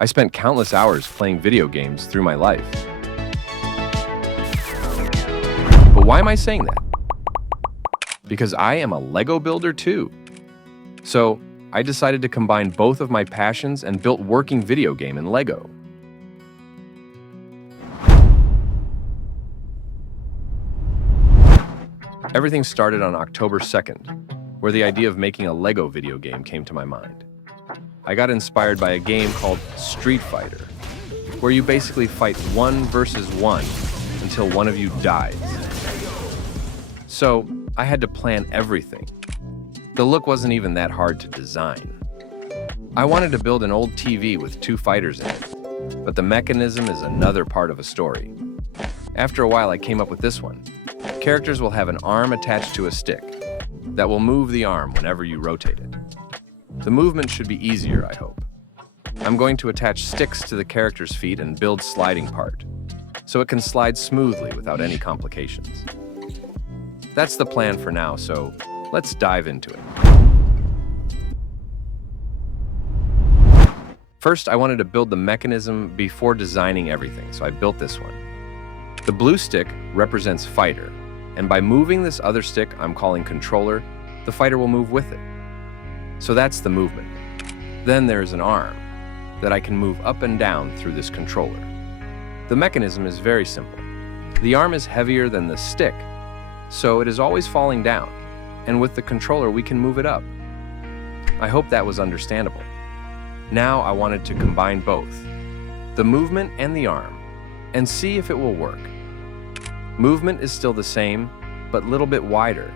I spent countless hours playing video games through my life. But why am I saying that? Because I am a Lego builder too. So I decided to combine both of my passions and built working video game in Lego. Everything started on October 2nd, where the idea of making a Lego video game came to my mind. I got inspired by a game called Street Fighter, where you basically fight 1 versus 1 until one of you dies. So I had to plan everything. The look wasn't even that hard to design. I wanted to build an old TV with 2 fighters in it, but the mechanism is another part of a story. After a while, I came up with this one. Characters will have an arm attached to a stick that will move the arm whenever you rotate it. The movement should be easier, I hope. I'm going to attach sticks to the character's feet and build sliding part, so it can slide smoothly without any complications. That's the plan for now, so let's dive into it. First, I wanted to build the mechanism before designing everything, so I built this one. The blue stick represents fighter, and by moving this other stick I'm calling controller, the fighter will move with it. So that's the movement. Then there's an arm that I can move up and down through this controller. The mechanism is very simple. The arm is heavier than the stick, so it is always falling down, and with the controller we can move it up. I hope that was understandable. Now I wanted to combine both, the movement and the arm, and see if it will work. Movement is still the same, but a little bit wider.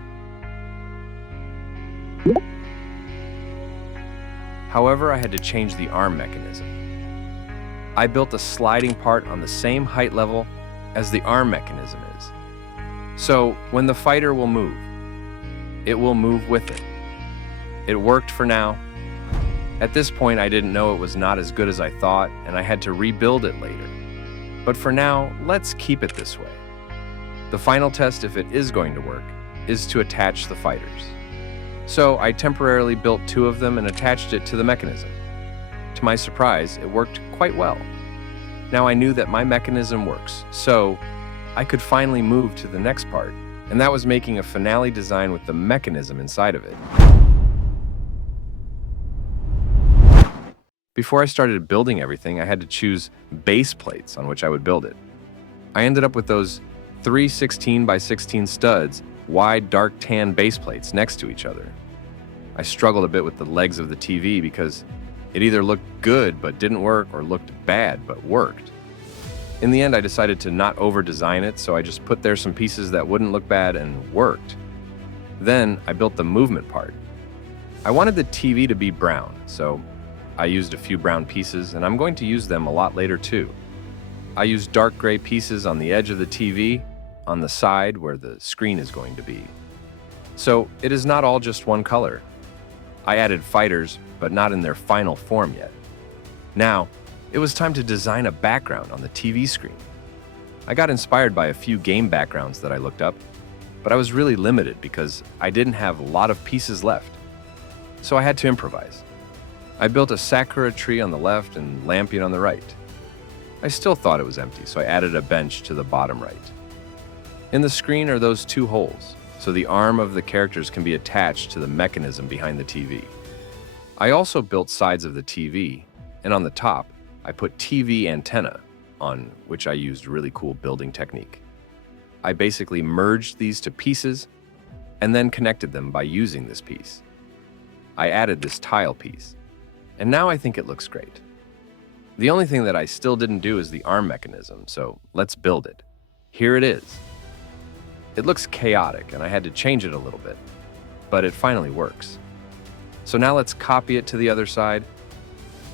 However, I had to change the arm mechanism. I built a sliding part on the same height level as the arm mechanism is. So when the fighter will move, it will move with it. It worked for now. At this point, I didn't know it was not as good as I thought, and I had to rebuild it later. But for now, let's keep it this way. The final test, if it is going to work, is to attach the fighters. So I temporarily built 2 of them and attached it to the mechanism. To my surprise, it worked quite well. Now I knew that my mechanism works, so I could finally move to the next part, and that was making a finale design with the mechanism inside of it. Before I started building everything, I had to choose base plates on which I would build it. I ended up with those 3 16 by 16 studs, wide dark tan base plates next to each other. I struggled a bit with the legs of the TV because it either looked good but didn't work or looked bad but worked. In the end, I decided to not over-design it, so I just put there some pieces that wouldn't look bad and worked. Then I built the movement part. I wanted the TV to be brown, so I used a few brown pieces, and I'm going to use them a lot later too. I used dark gray pieces on the edge of the TV, on the side where the screen is going to be. So it is not all just one color. I added fighters, but not in their final form yet. Now, it was time to design a background on the TV screen. I got inspired by a few game backgrounds that I looked up, but I was really limited because I didn't have a lot of pieces left. So I had to improvise. I built a sakura tree on the left and lampion on the right. I still thought it was empty, so I added a bench to the bottom right. In the screen are those 2 holes, so the arm of the characters can be attached to the mechanism behind the TV. I also built sides of the TV, and on the top, I put TV antenna, on which I used really cool building technique. I basically merged these to pieces, and then connected them by using this piece. I added this tile piece, and now I think it looks great. The only thing that I still didn't do is the arm mechanism, so let's build it. Here it is. It looks chaotic, and I had to change it a little bit, but it finally works. So now let's copy it to the other side.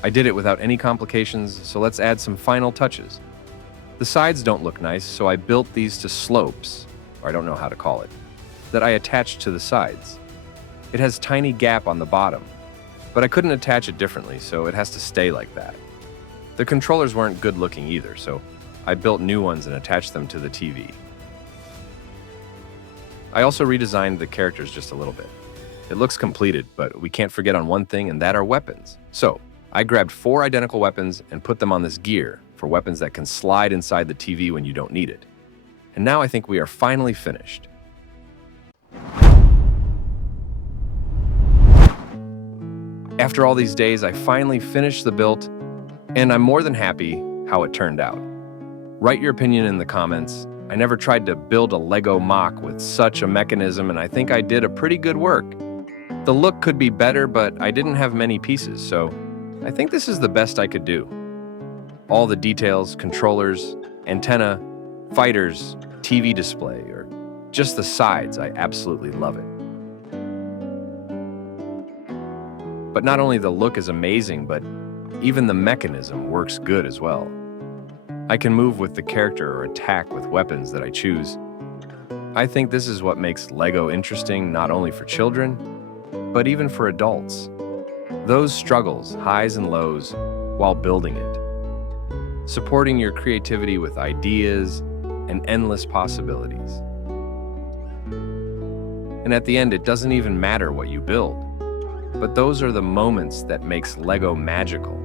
I did it without any complications, so let's add some final touches. The sides don't look nice, so I built these to slopes, or I don't know how to call it, that I attached to the sides. It has tiny gap on the bottom, but I couldn't attach it differently, so it has to stay like that. The controllers weren't good looking either, so I built new ones and attached them to the TV. I also redesigned the characters just a little bit. It looks completed, but we can't forget on one thing, and that are weapons. So, I grabbed 4 identical weapons and put them on this gear for weapons that can slide inside the TV when you don't need it. And now I think we are finally finished. After all these days, I finally finished the build, and I'm more than happy how it turned out. Write your opinion in the comments. I never tried to build a Lego MOC with such a mechanism, and I think I did a pretty good work. The look could be better, but I didn't have many pieces, so I think this is the best I could do. All the details, controllers, antenna, fighters, TV display, or just the sides, I absolutely love it. But not only the look is amazing, but even the mechanism works good as well. I can move with the character or attack with weapons that I choose. I think this is what makes Lego interesting not only for children, but even for adults. Those struggles, highs and lows, while building it. Supporting your creativity with ideas and endless possibilities. And at the end, it doesn't even matter what you build. But those are the moments that makes Lego magical.